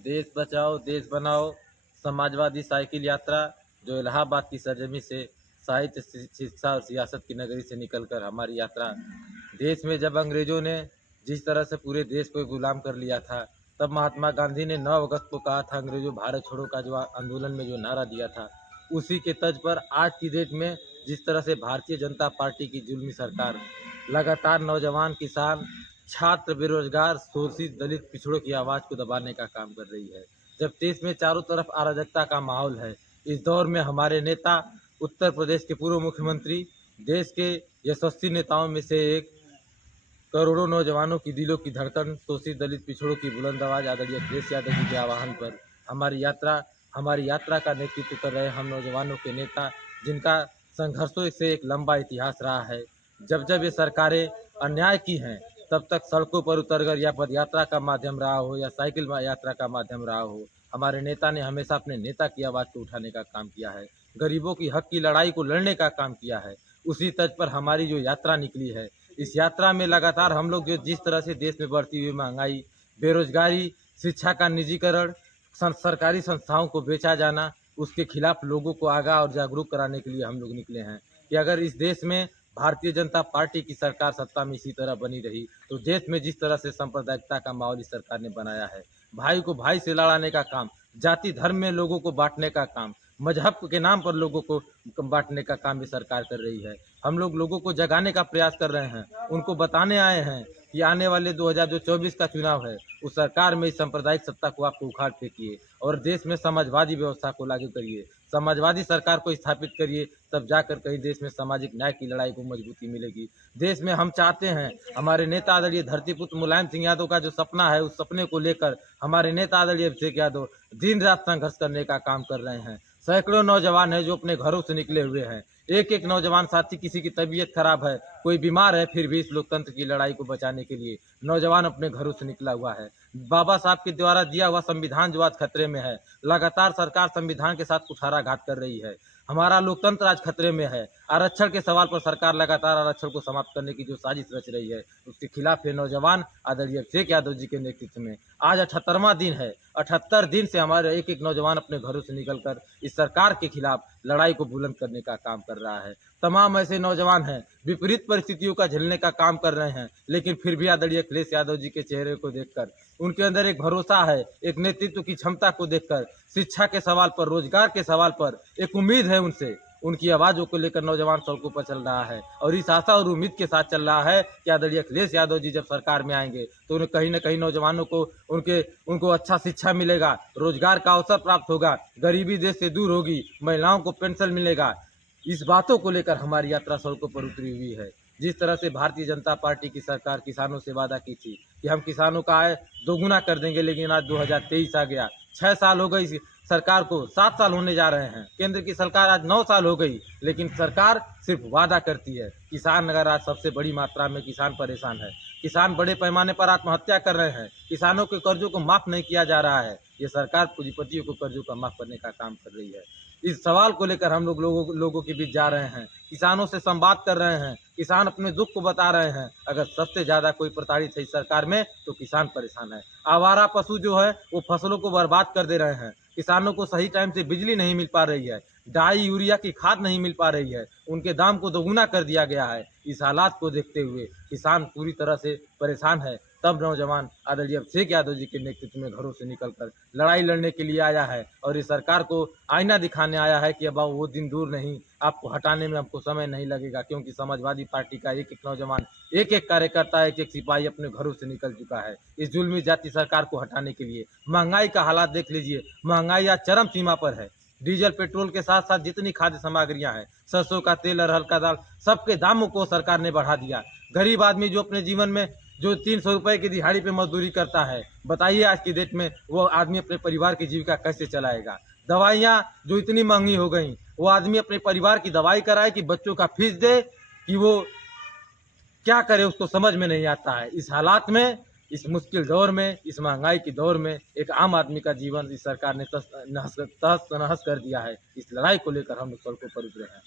देश बचाओ देश बनाओ समाजवादी साइकिल यात्रा जो इलाहाबाद की सरजमी से साहित्य शिक्षा और सियासत की नगरी से निकलकर हमारी यात्रा देश में जब अंग्रेजों ने जिस तरह से पूरे देश को गुलाम कर लिया था, तब महात्मा गांधी ने 9 अगस्त को कहा था अंग्रेजों भारत छोड़ो का जो आंदोलन में जो नारा दिया था, उसी के तर्ज पर आज की डेट में जिस तरह से भारतीय जनता पार्टी की जुल्मी सरकार लगातार नौजवान किसान छात्र बेरोजगार शोषित दलित पिछड़ों की आवाज़ को दबाने का काम कर रही है। जब देश में चारों तरफ अराजकता का माहौल है, इस दौर में हमारे नेता उत्तर प्रदेश के पूर्व मुख्यमंत्री देश के यशस्वी नेताओं में से एक करोड़ों नौजवानों की दिलों की धड़कन शोषित दलित पिछड़ों की बुलंद आवाज़ आदरणीय अखिलेश यादव जी के आह्वान पर हमारी यात्रा का नेतृत्व कर रहे हम नौजवानों के नेता, जिनका संघर्षों से एक लंबा इतिहास रहा है। जब जब ये सरकारें अन्याय की हैं, तब तक सड़कों पर उतरकर या पद यात्रा का माध्यम रहा हो या साइकिल यात्रा का माध्यम रहा हो, हमारे नेता ने हमेशा अपने नेता की आवाज़ को उठाने का काम किया है, गरीबों की हक की लड़ाई को लड़ने का काम किया है। उसी तर्ज पर हमारी जो यात्रा निकली है, इस यात्रा में लगातार हम लोग जो जिस तरह से देश में बढ़ती हुई महंगाई, बेरोजगारी, शिक्षा का निजीकरण, सरकारी संस्थाओं को बेचा जाना, उसके खिलाफ लोगों को आगाह और जागरूक कराने के लिए हम लोग निकले हैं कि अगर इस देश में भारतीय जनता पार्टी की सरकार सत्ता में इसी तरह बनी रही, तो देश में जिस तरह से सांप्रदायिकता का माहौल इस सरकार ने बनाया है, भाई को भाई से लड़ाने का काम, जाति धर्म में लोगों को बांटने का काम, मजहब के नाम पर लोगों को बांटने का काम भी सरकार कर रही है। हम लोग लोगों को जगाने का प्रयास कर रहे हैं, उनको बताने आए हैं कि आने वाले 2024 का चुनाव है, उस सरकार में इस सांप्रदायिक सत्ता को आपको उखाड़ फेंकिए और देश में समाजवादी व्यवस्था को लागू करिए, समाजवादी सरकार को स्थापित करिए, तब जाकर कहीं देश में सामाजिक न्याय की लड़ाई को मजबूती मिलेगी। देश में हम चाहते हैं, हमारे नेता आदरणीय धरतीपुत्र मुलायम सिंह यादव का जो सपना है, उस सपने को लेकर हमारे नेता आदरणीय अभिषेक यादव दिन रात संघर्ष करने का काम कर रहे हैं। सैकड़ों नौजवान हैं जो अपने घरों से निकले हुए हैं। एक एक नौजवान साथी, किसी की तबीयत खराब है, कोई बीमार है, फिर भी इस लोकतंत्र की लड़ाई को बचाने के लिए नौजवान अपने घरों से निकला हुआ है। बाबा साहब के द्वारा दिया हुआ संविधान जो आज खतरे में है, लगातार सरकार संविधान के साथ कुठाराघात कर रही है। हमारा लोकतंत्र आज खतरे में है। आरक्षण के सवाल पर सरकार लगातार आरक्षण को समाप्त करने की जो साजिश रच रही है, उसके खिलाफ ये नौजवान आदरणीय अभिषेक यादव जी के नेतृत्व में आज 78वां दिन है। 78 दिन से हमारे एक एक नौजवान अपने घरों से निकलकर इस सरकार के खिलाफ लड़ाई को बुलंद करने का काम कर रहा है। तमाम ऐसे नौजवान हैं विपरीत परिस्थितियों का झेलने का काम कर रहे हैं, लेकिन फिर भी आदरणीय अखिलेश यादव जी के चेहरे को देखकर, उनके अंदर एक भरोसा है, एक नेतृत्व की क्षमता को देखकर, शिक्षा के सवाल पर, रोजगार के सवाल पर एक उम्मीद है उनसे, उनकी आवाज़ों को लेकर नौजवान सड़कों पर चल रहा है और इस आशा और उम्मीद के साथ चल रहा है कि आदरणीय अखिलेश यादव जी जब सरकार में आएंगे तो उन्हें कहीं ना कहीं नौजवानों को उनको अच्छा शिक्षा मिलेगा, रोजगार का अवसर प्राप्त होगा, गरीबी देश से दूर होगी, महिलाओं को पेंशन मिलेगा। इस बातों को लेकर हमारी यात्रा सड़कों पर उतरी हुई है। जिस तरह से भारतीय जनता पार्टी की सरकार किसानों से वादा की थी कि हम किसानों का आय दोगुना कर देंगे, लेकिन आज 2023 आ गया, 6 साल हो गई सरकार को, 7 साल होने जा रहे हैं। केंद्र की सरकार आज 9 साल हो गई, लेकिन सरकार सिर्फ वादा करती है। किसान अगर आज सबसे बड़ी मात्रा में किसान परेशान है, किसान बड़े पैमाने पर आत्महत्या कर रहे हैं, किसानों के कर्जों को माफ नहीं किया जा रहा है, ये सरकार पूंजीपतियों को कर्जों का माफ करने का काम कर रही है। इस सवाल को लेकर हम लोगों के बीच जा रहे हैं, किसानों से संवाद कर रहे हैं, किसान अपने दुख को बता रहे हैं। अगर सबसे ज़्यादा कोई प्रताड़ित है इस सरकार में तो किसान परेशान है। आवारा पशु जो है वो फसलों को बर्बाद कर दे रहे हैं, किसानों को सही टाइम से बिजली नहीं मिल पा रही है, डाई यूरिया की खाद नहीं मिल पा रही है, उनके दाम को दोगुना कर दिया गया है। इस हालात को देखते हुए किसान पूरी तरह से परेशान है। तब नौजवान आदरणीय अभिषेक यादव जी के नेतृत्व में घरों से निकलकर लड़ाई लड़ने के लिए आया है और इस सरकार को आईना दिखाने आया है कि अब वो दिन दूर नहीं, आपको हटाने में हमको समय नहीं लगेगा, क्योंकि समाजवादी पार्टी का एक एक नौजवान, एक एक कार्यकर्ता, एक एक सिपाही अपने घरों से निकल चुका है इस जुल्मी जाति सरकार को हटाने के लिए। महंगाई का हालात देख लीजिए, महंगाई आज चरम सीमा पर है। डीजल पेट्रोल के साथ साथ जितनी खाद्य सामग्रियां हैं, सरसों का तेल और हल्का दाल, सबके दामों को सरकार ने बढ़ा दिया। गरीब आदमी जो अपने जीवन में जो 300 रुपए की दिहाड़ी पे मजदूरी करता है, बताइए आज की डेट में वो आदमी अपने परिवार की जीविका कैसे चलाएगा। दवाइयाँ जो इतनी महंगी हो गई, वो आदमी अपने परिवार की दवाई कराए कि बच्चों का फीस दे कि वो क्या करे, उसको समझ में नहीं आता है। इस हालात में, इस मुश्किल दौर में, इस महंगाई के दौर में एक आम आदमी का जीवन इस सरकार ने तहस नहस कर दिया है। इस लड़ाई को लेकर हम लोग सड़कों पर उतरे हैं।